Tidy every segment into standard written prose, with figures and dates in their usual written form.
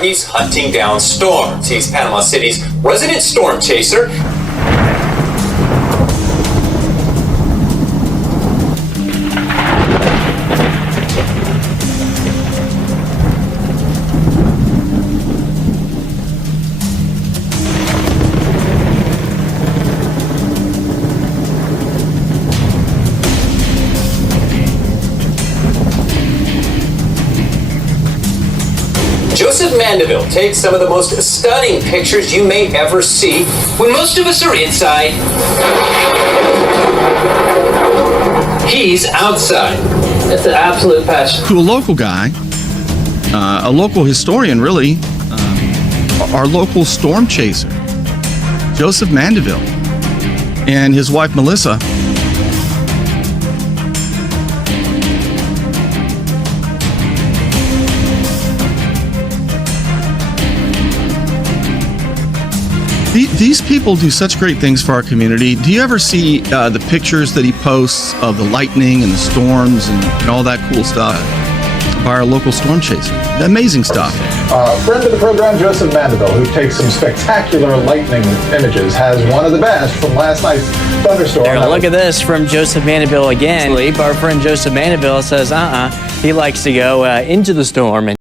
He's hunting down storms. He's Panama City's resident storm chaser. Joseph Mandeville takes some of the most stunning pictures you may ever see when most of us are inside. He's outside. That's an absolute passion. To a local guy, a local historian, really, our local storm chaser, Joseph Mandeville, and his wife Melissa. These people do such great things for our community. Do you ever see the pictures that he posts of the lightning and the storms and all that cool stuff by our local storm chaser? Amazing stuff. Friend of the program, Joseph Mandeville, who takes some spectacular lightning images, has one of the best from last night's thunderstorm. Here, look at this from Joseph Mandeville again. Our friend Joseph Mandeville says, he likes to go into the storm.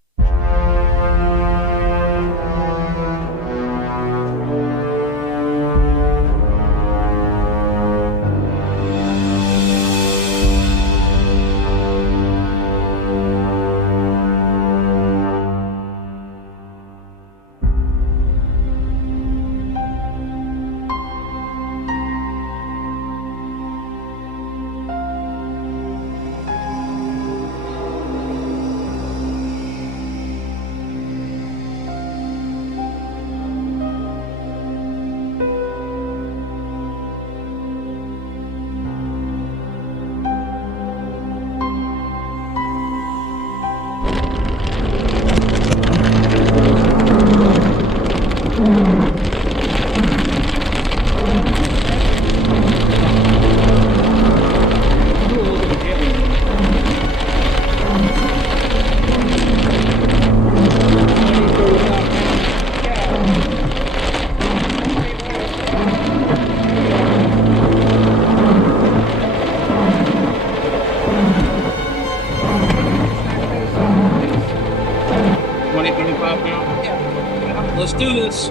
Let's do this.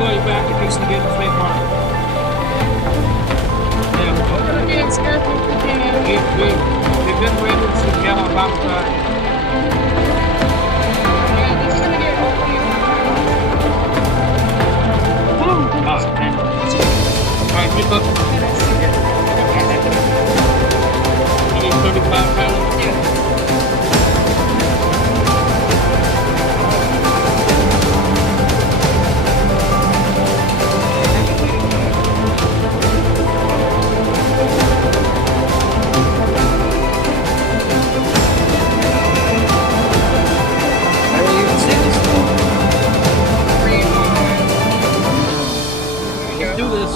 Call you back if he's to get the flea market. We've been waiting to get on about Alright, get up. You need 35 pounds? Yeah. Do this.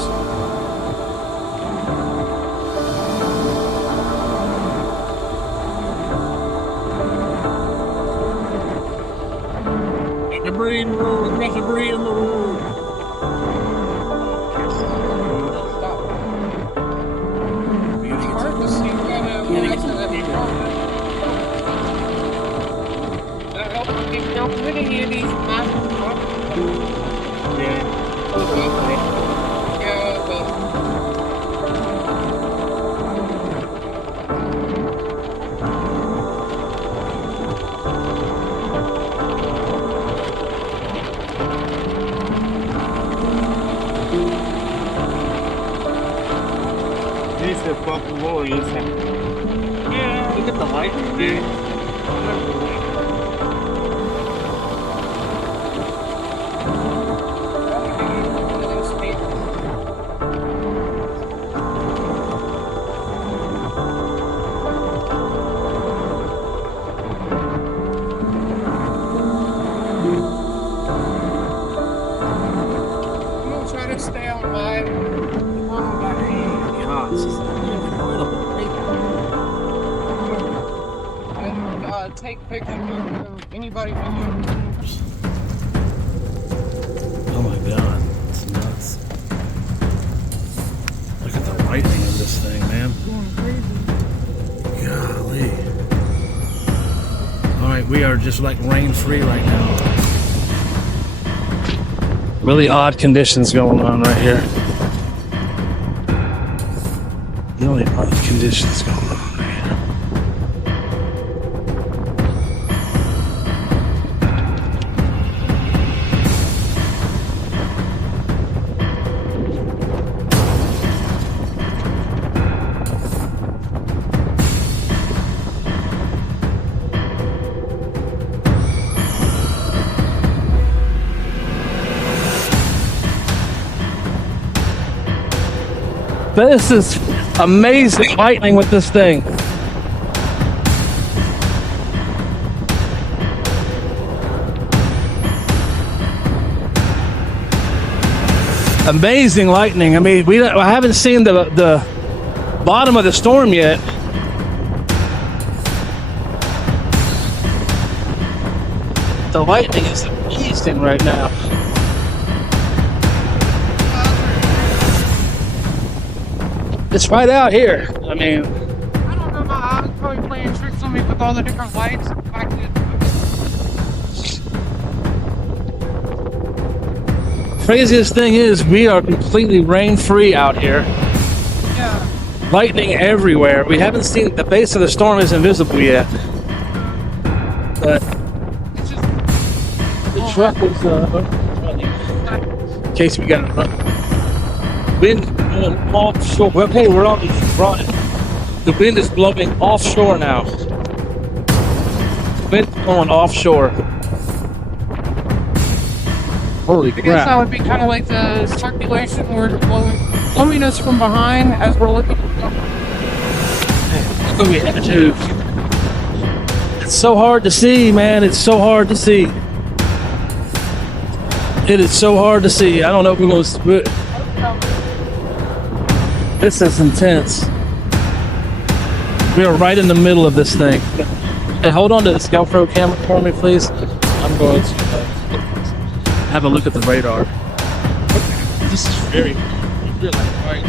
Debris in the road. There's debris in the road. It's hard to see that help keep don't put any of these yeah. Okay. This is the fucking wall, you say. Yeah, look at the light, dude. take pictures of anybody when you. Oh my god, it's nuts. Look at the lightning of this thing, man. Golly. Alright, we are just like rain free right now. Really odd conditions going on right here. Really odd conditions going on right here. This is amazing lightning with this thing. Amazing lightning. I mean, I haven't seen the bottom of the storm yet. The lightning is amazing right now. It's right out here. I mean, I don't know. I was probably playing tricks on me with all the different lights. Back then. craziest thing is we are completely rain-free out here. Yeah. Lightning everywhere. We haven't seen the base of the storm is invisible yet. But It's just. the truck is running. In case we got to run. Wind blowing offshore. Well, hey, we're on the wind is blowing offshore now. Wind blowing offshore. Holy I guess that crap. would be kind of like the circulation where it's blowing us from behind as we're looking. Look what we had to do. It's so hard to see, man. It's so hard to see. It is so hard to see. I don't know if we're going to... This is intense. We are right in the middle of this thing. Hey, hold on to the GoPro camera for me, please. I'm going to have a look at the radar. This is very right.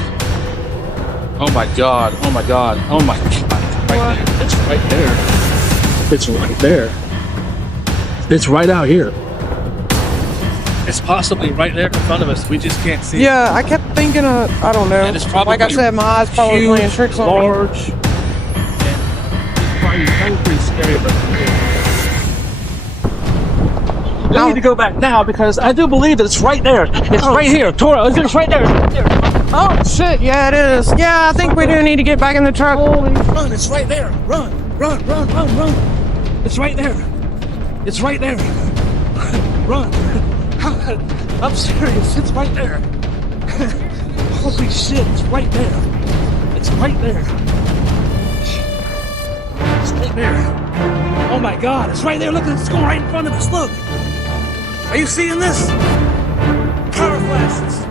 Oh my god! Oh my god! Oh my god! It's right there. It's right there. It's right out here. It's possibly right there in front of us. We just can't see. Yeah, I kept thinking of, I don't know. And it's probably like I said, my eyes probably huge, playing tricks on me. large, and probably pretty scary. But we need to go back now because I do believe that it's right there. It's right here. Tora, it's right there. It's right there. Oh, shit, yeah, it is. Yeah, I think we do need to get back in the truck. Run, it's right there. Run. It's right there. It's right there. Run. I'm serious. It's right there. Holy shit, it's right there. It's right there. It's right there. Oh my god, it's right there. Look, it's going right in front of us. Look. Are you seeing this? Power flashes.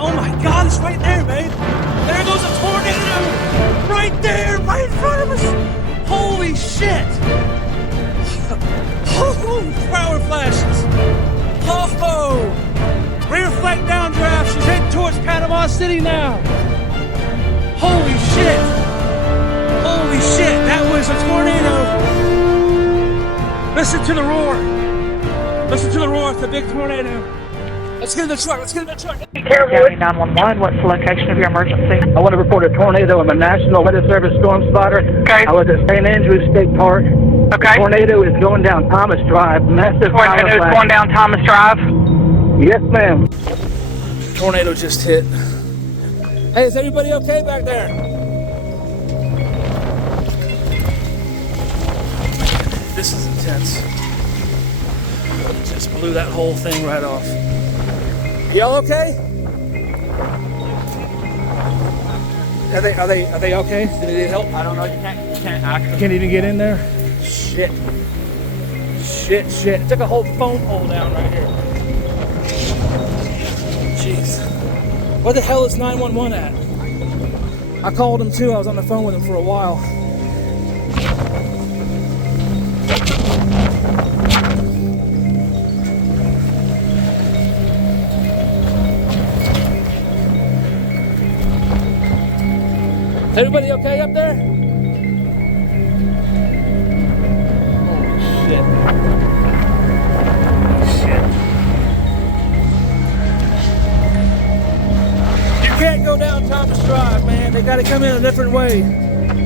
Oh my god, it's right there, man. There goes a tornado. Right there, right in front of us. Holy shit. Oh, power flashes. Oh, rear flank downdraft. She's heading towards Panama City now. Holy shit. Holy shit, that was a tornado. Listen to the roar. Listen to the roar. It's a big tornado. Let's get in the truck. Let's get in the truck. County 911, what's the location of your emergency? I want to report a tornado. I'm a National Weather Service storm spotter. Okay. I was at St. Andrews State Park. Okay. Tornado is going down Thomas Drive. Massive power Tornado's flash. going down Thomas Drive. Yes, ma'am. Tornado just hit. Hey, is everybody okay back there? This is intense. Just blew that whole thing right off. Y'all okay? Are they okay? Did they need help? I don't know. You can't even get in there. Shit. It took a whole phone pole down right here. Jeez. Where the hell is 911 at? I called them too. I was on the phone with them for a while. Everybody okay up there? Shit. Shit. You can't go down Thomas Drive, man. They gotta come in a different way.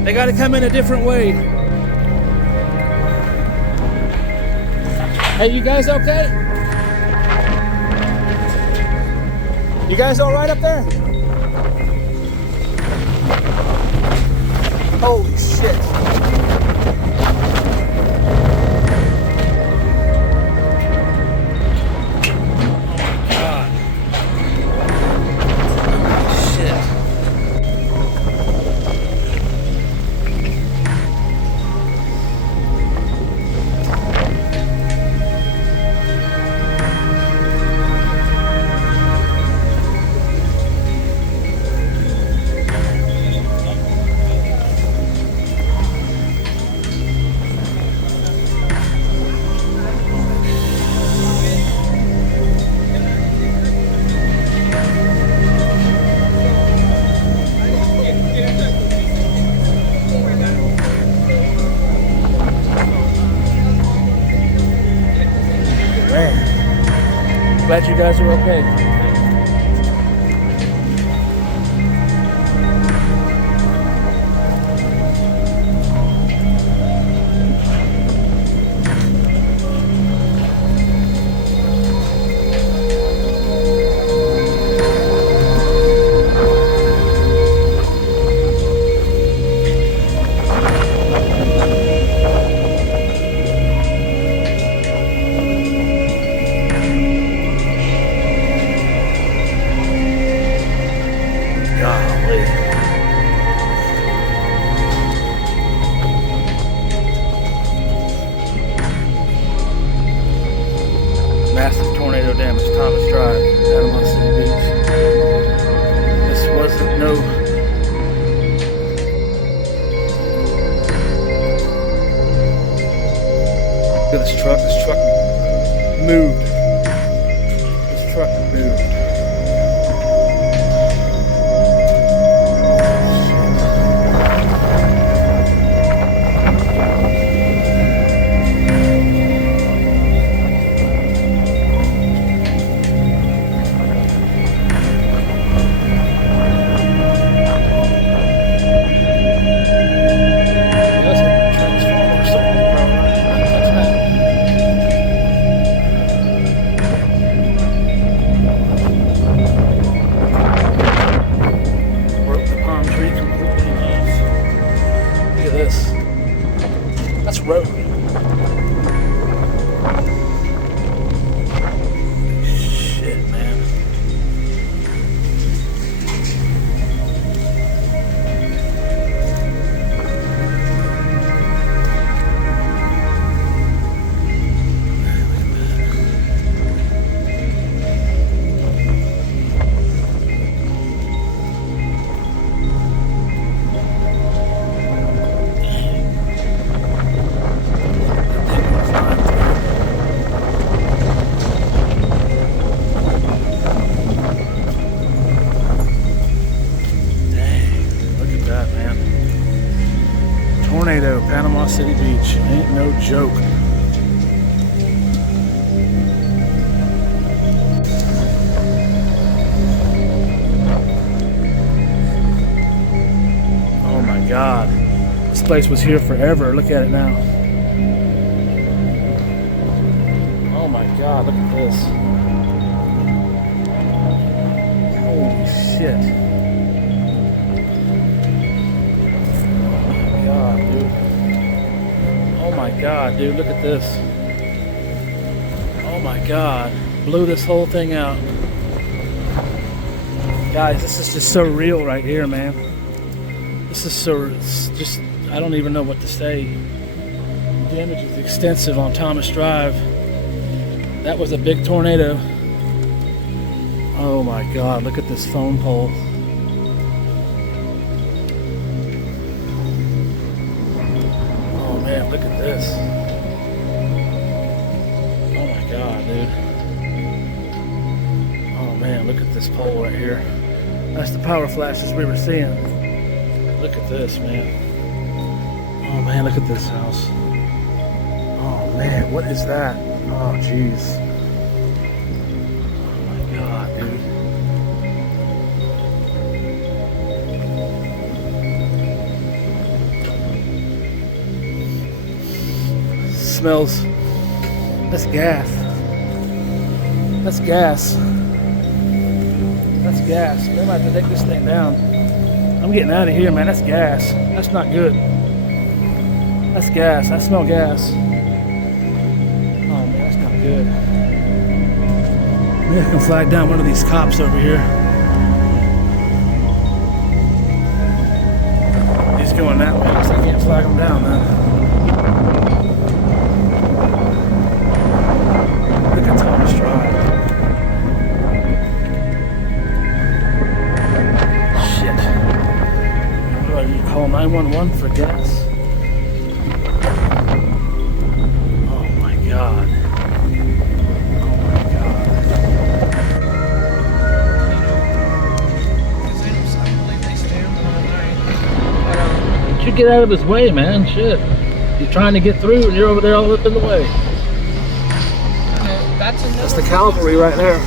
They gotta come in a different way. Hey, you guys okay? You guys all right up there? Holy shit. Glad you guys are okay. Massive tornado damage Thomas Drive, Panama City Beach. This wasn't no... Look at this truck. This truck moved. This truck moved. That's road. Shit, man. Tornado, Panama City Beach. Ain't no joke. Oh my God. This place was here forever. Look at it now. Oh my God, look at this. Holy shit. Oh my God, dude, look at this. Oh my God, blew this whole thing out. Guys, this is just so real right here, man. This is so, it's just, I don't even know what to say. The damage is extensive on Thomas Drive. That was a big tornado. Oh my God, look at this phone pole. Man, look at this. Oh my God, dude. Oh man, look at this pole right here. That's the power flashes we were seeing. Look at this, man. Oh man, look at this house. Oh man, what is that? Oh jeez. Oh my god, dude. Smells. That's gas. That's gas. That's gas. We're about to take this thing down. I'm getting out of here, man. That's gas. That's not good. That's gas. I smell gas. Oh man, that's not good. Maybe I can flag down one of these cops over here. He's going that way, so I can't flag him down, man. Look at Thomas Drive. Shit. What do you call 911 for gas? Oh my god. Oh my god. You get out of his way, man. Shit. He's trying to get through and you're over there all up in the way. That's the cavalry right there.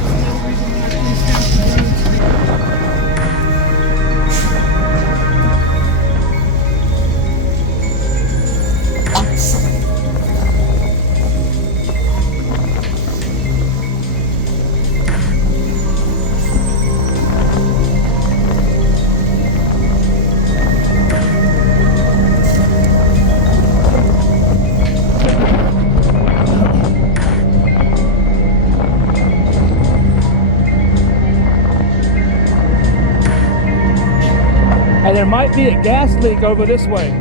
And there might be a gas leak over this way.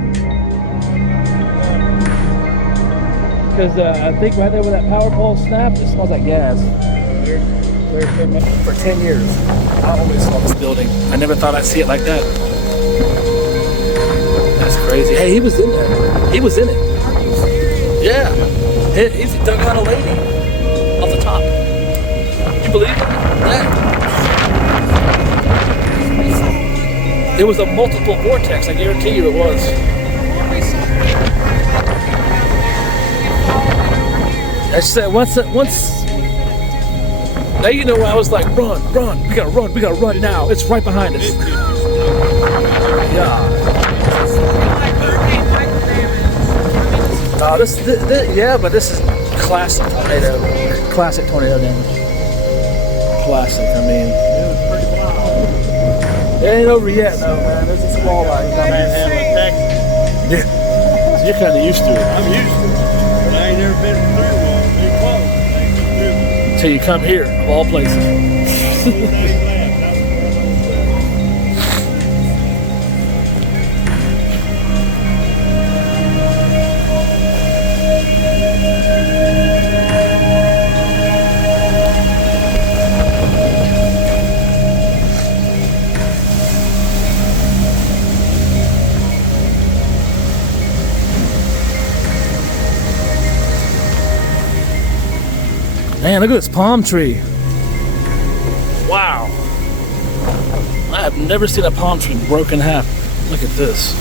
Because I think right there where that power pole snapped, it smells like gas. For 10 years, I always saw this building. I never thought I'd see it like that. That's crazy. Hey, he was in there. He was in it. Yeah. He dug out a lady off the top. You believe it? Yeah. It was a multiple vortex, I guarantee you it was. I said once, now you know I was like, run, we gotta run now. It's right behind us. Yeah. This yeah, but this is classic tornado damage. Classic, I mean. It ain't over yet, though, man. There's a squall line coming. Yeah. So you're kind of used to it. I'm used to it, but I ain't never been through one. Been close. Until you come here, of all places. Man, look at this palm tree. Wow. I have never seen a palm tree broken in half. Look at this.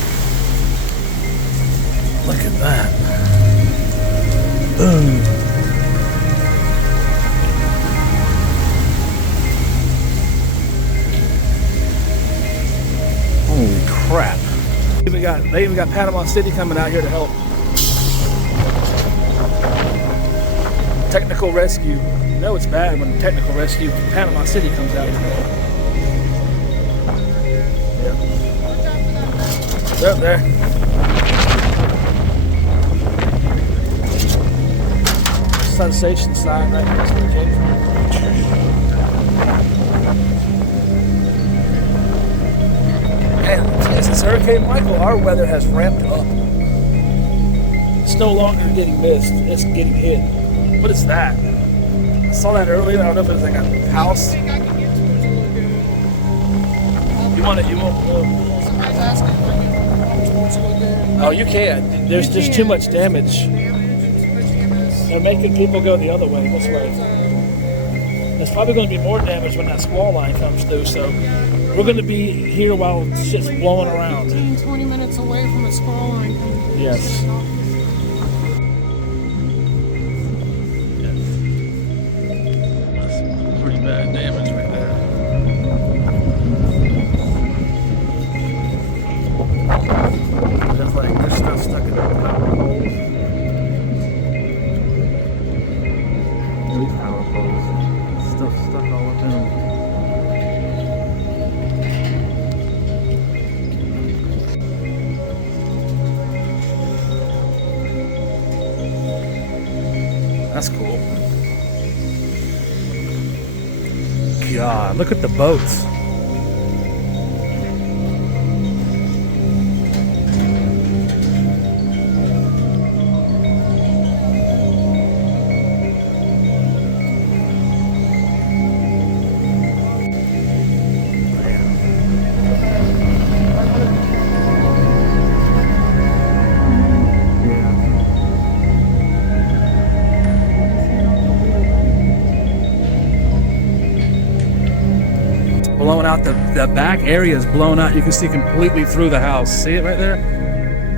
Look at that. Boom. Holy crap. They even got Panama City coming out here to help. Technical rescue. You know it's bad when technical rescue from Panama City comes out. Yeah. They're up there. Sensation sign right next to the cave. And since Hurricane Michael, our weather has ramped up. It's no longer getting missed, it's getting hit. What is that? I saw that earlier. I don't know if it was like a house. You want it? You won't. Somebody's asking if I can go there. Oh, you can't. There's just too much damage. They're making people go the other way, this way. There's probably going to be more damage when that squall line comes through, so we're going to be here while shit's blowing around. 20 minutes away from a squall line. Yes. That's pretty bad damage right there. Just like there's stuff stuck in the power poles. These power poles. Stuff stuck all up in them. That's cool. God, look at the boats. Blowing out the back area is blown out. You can see completely through the house. See it right there?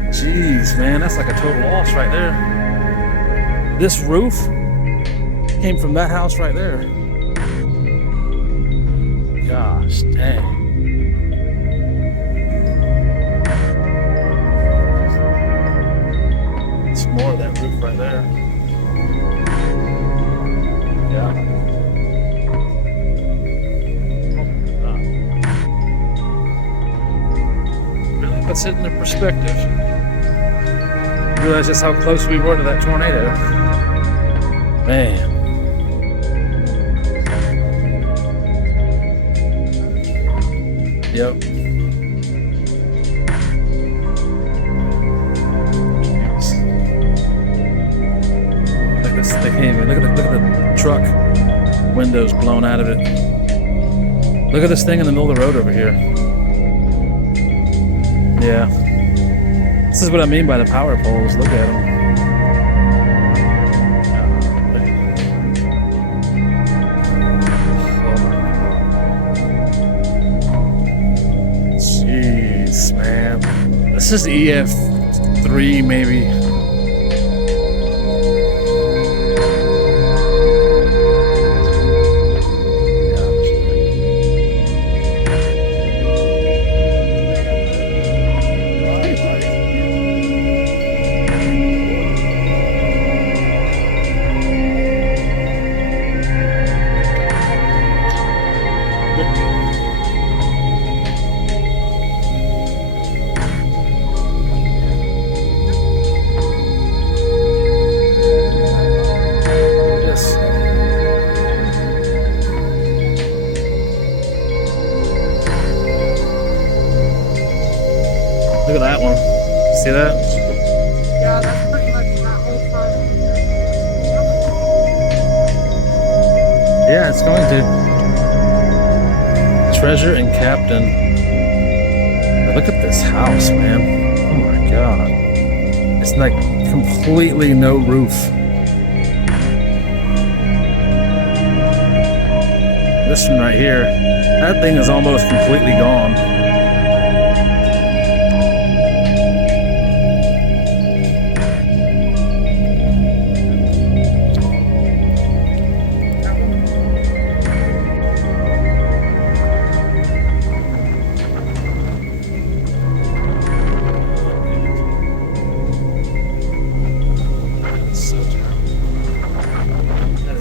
Jeez, man, that's like a total loss right there. This roof came from that house right there. Gosh, dang. It's more of that roof right there. Yeah. Puts it into perspective. Realize just how close we were to that tornado. Man. Yep. Look at this. They can't even look at the truck windows blown out of it. Look at this thing in the middle of the road over here. Yeah. This is what I mean by the power poles. Look at them. Jeez, man. This is EF3 maybe. Look at that one. See that? Yeah, that's pretty much that whole front. Yeah, it's going to. Treasure and Captain. Look at this house, man. Oh my god. It's like completely no roof. This one right here, that thing is almost completely gone.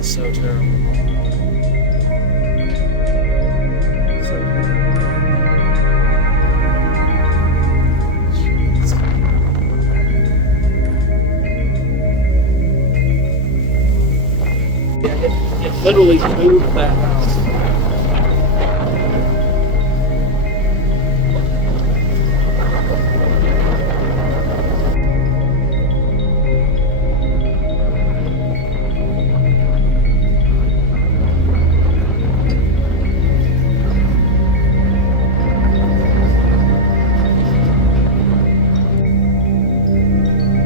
So terrible. So it literally moved that house.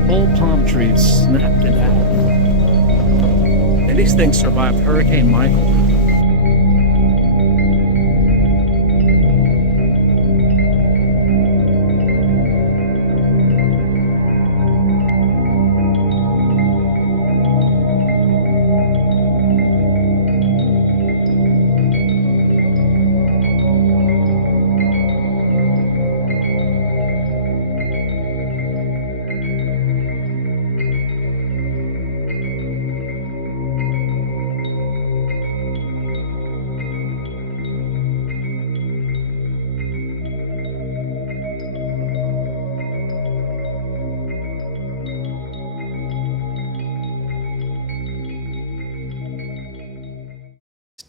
Whole palm trees snapped in half. And these things survived Hurricane Michael.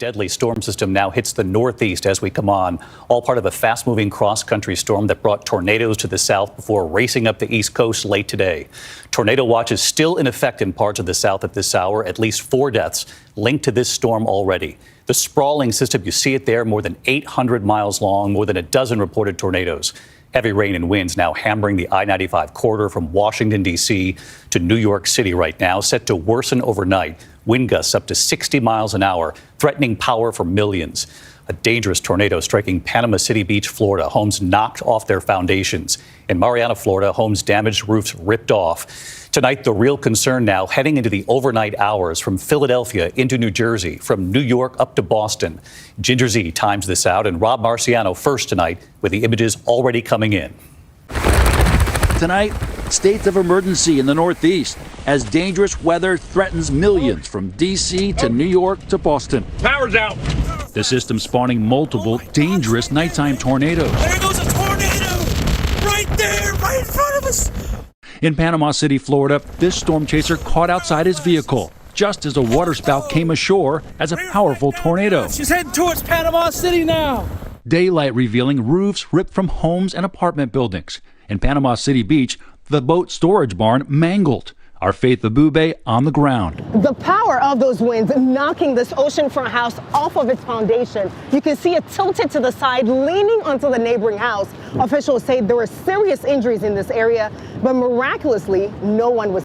deadly storm system now hits the northeast as we come on, all part of a fast-moving cross-country storm that brought tornadoes to the south before racing up the east coast late today. Tornado watch is still in effect in parts of the south at this hour. At least 4 deaths linked to this storm already. The sprawling system, you see it there, more than 800 miles long, more than a dozen reported tornadoes. Heavy rain and winds now hammering the I-95 corridor from Washington, D.C. to New York City right now, set to worsen overnight. Wind gusts up to 60 miles an hour, threatening power for millions. A dangerous tornado striking Panama City Beach, Florida. Homes knocked off their foundations. In Mariana, Florida, homes damaged, roofs ripped off. Tonight, the real concern now heading into the overnight hours from Philadelphia into New Jersey, from New York up to Boston. Ginger Z times this out, and Rob Marciano first tonight with the images already coming in. Tonight, states of emergency in the Northeast as dangerous weather threatens millions from D.C. to New York to Boston. Power's out. The system spawning multiple dangerous nighttime tornadoes. There goes a tornado! Right there, right in front of us! In Panama City, Florida, this storm chaser caught outside his vehicle just as a waterspout came ashore as a powerful tornado. She's heading towards Panama City now. Daylight revealing roofs ripped from homes and apartment buildings. In Panama City Beach, the boat storage barn mangled. Our Faith Abube on the ground. The power of those winds knocking this oceanfront house off of its foundation. You can see it tilted to the side, leaning onto the neighboring house. Officials say there were serious injuries in this area, but miraculously, no one was